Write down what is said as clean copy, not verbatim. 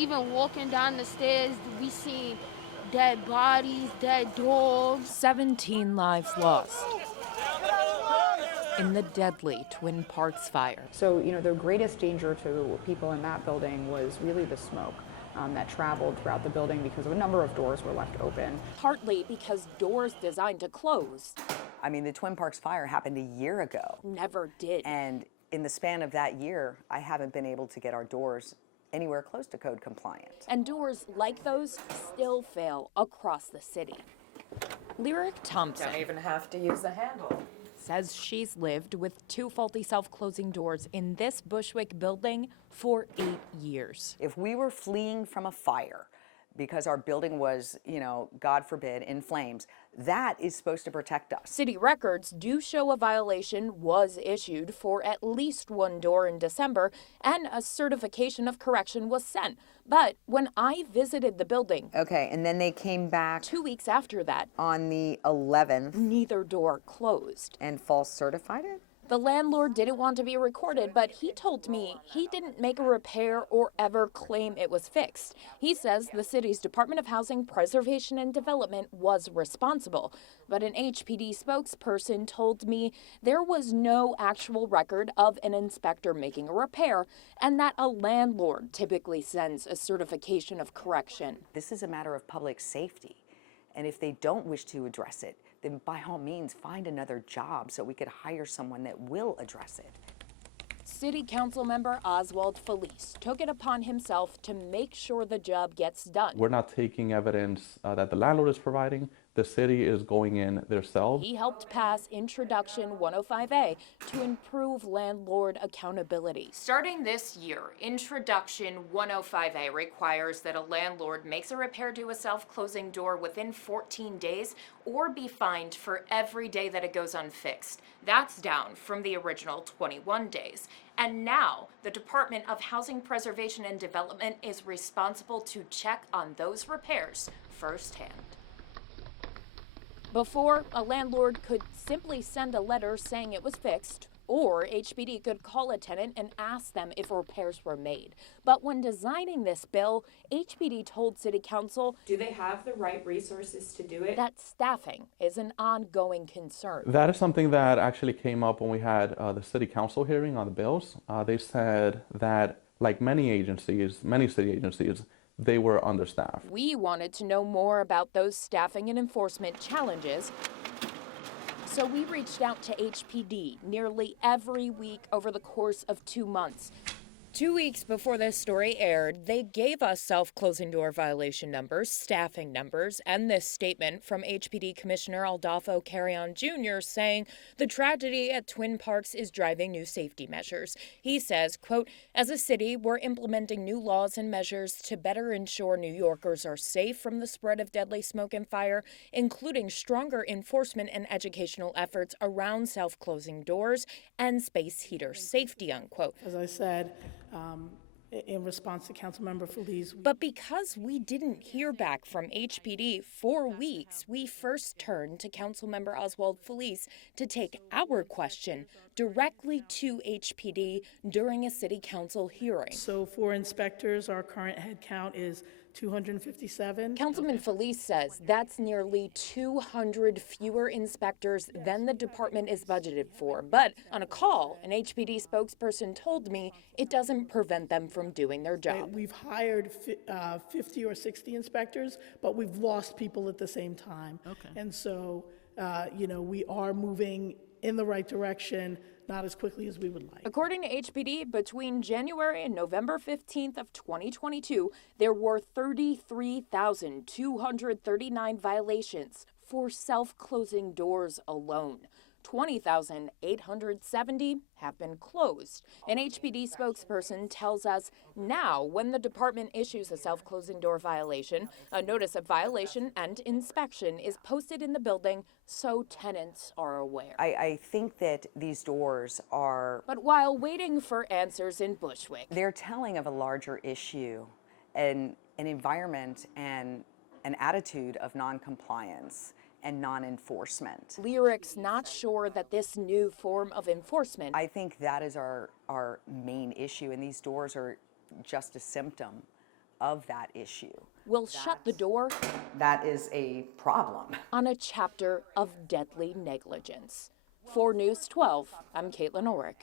Even walking down the stairs, we see dead bodies, dead dogs. 17 lives lost in the deadly Twin Parks fire. So, the greatest danger to people in that building was really the smoke that traveled throughout the building because a number of doors were left open. Partly because doors designed to close I mean, the Twin Parks fire happened a year ago. never did. And in the span of that year, I haven't been able to get our doors anywhere close to code compliant. And doors like those still fail across the city. Lyric Thompson Don't even have to use the handle. says she's lived with 2 faulty self-closing doors in this Bushwick building for 8 years. If we were fleeing from a fire because our building was, God forbid, in flames, that is supposed to protect us. City records do show a violation was issued for at least 1 door in December, and a certification of correction was sent. But when I visited the building Okay, and then they came back 2 weeks after that, on the 11th neither door closed. and false certified it? The landlord didn't want to be recorded, but he told me he didn't make a repair or ever claim it was fixed. He says the city's Department of Housing Preservation and Development was responsible, but an HPD spokesperson told me there was no actual record of an inspector making a repair and that a landlord typically sends a certification of correction. This is a matter of public safety. And if they don't wish to address it, then by all means find another job so we could hire someone that will address it. City Council member Oswald Felice took it upon himself to make sure the job gets done. We're not taking evidence that the landlord is providing. The city is going in themselves. He helped pass Introduction 105A to improve landlord accountability. Starting this year, Introduction 105A requires that a landlord makes a repair to a self-closing door within 14 days or be fined for every day that it goes unfixed. That's down from the original 21 days. And now, the Department of Housing Preservation and Development is responsible to check on those repairs firsthand. Before, a landlord could simply send a letter saying it was fixed, or HPD could call a tenant and ask them if repairs were made. But when designing this bill, HPD told City Council, Do they have the right resources to do it? that staffing is an ongoing concern. That is something that actually came up when we had the city council hearing on the bills. They said that, like many city agencies, they were understaffed. We wanted to know more about those staffing and enforcement challenges, so we reached out to HPD nearly every week over the course of 2 months. 2 weeks before this story aired, they gave us self-closing door violation numbers, staffing numbers, and this statement from HPD Commissioner Adolfo Carrion Jr. saying the tragedy at Twin Parks is driving new safety measures. He says, quote, as a city, we're implementing new laws and measures to better ensure New Yorkers are safe from the spread of deadly smoke and fire, including stronger enforcement and educational efforts around self-closing doors and space heater safety, unquote. As I said, in response to Councilmember Felice. But because we didn't hear back from HPD for weeks, we first turned to Councilmember Oswald Felice to take our question directly to HPD during a city council hearing. So for inspectors, our current head count is 257. Councilman Felice says that's nearly 200 fewer inspectors than the department is budgeted for. But on a call, an HPD spokesperson told me it doesn't prevent them from doing their job. We've hired 50 or 60 inspectors, but we've lost people at the same time. Okay. And so, we are moving in the right direction, not as quickly as we would like. According to HPD, between January and November 15th of 2022, there were 33,239 violations for self-closing doors alone. 20,870 have been closed. An HPD spokesperson tells us now when the department issues a self-closing door violation, a notice of violation and inspection is posted in the building so tenants are aware. I think that these doors are... But while waiting for answers in Bushwick, they're telling of a larger issue, an environment and an attitude of non-compliance and non-enforcement. Lyric's not sure that this new form of enforcement... I think that is our main issue, and these doors are just a symptom of that issue. Will shut the door That is a problem. on a chapter of deadly negligence. For News 12, I'm Caitlin Ulrich.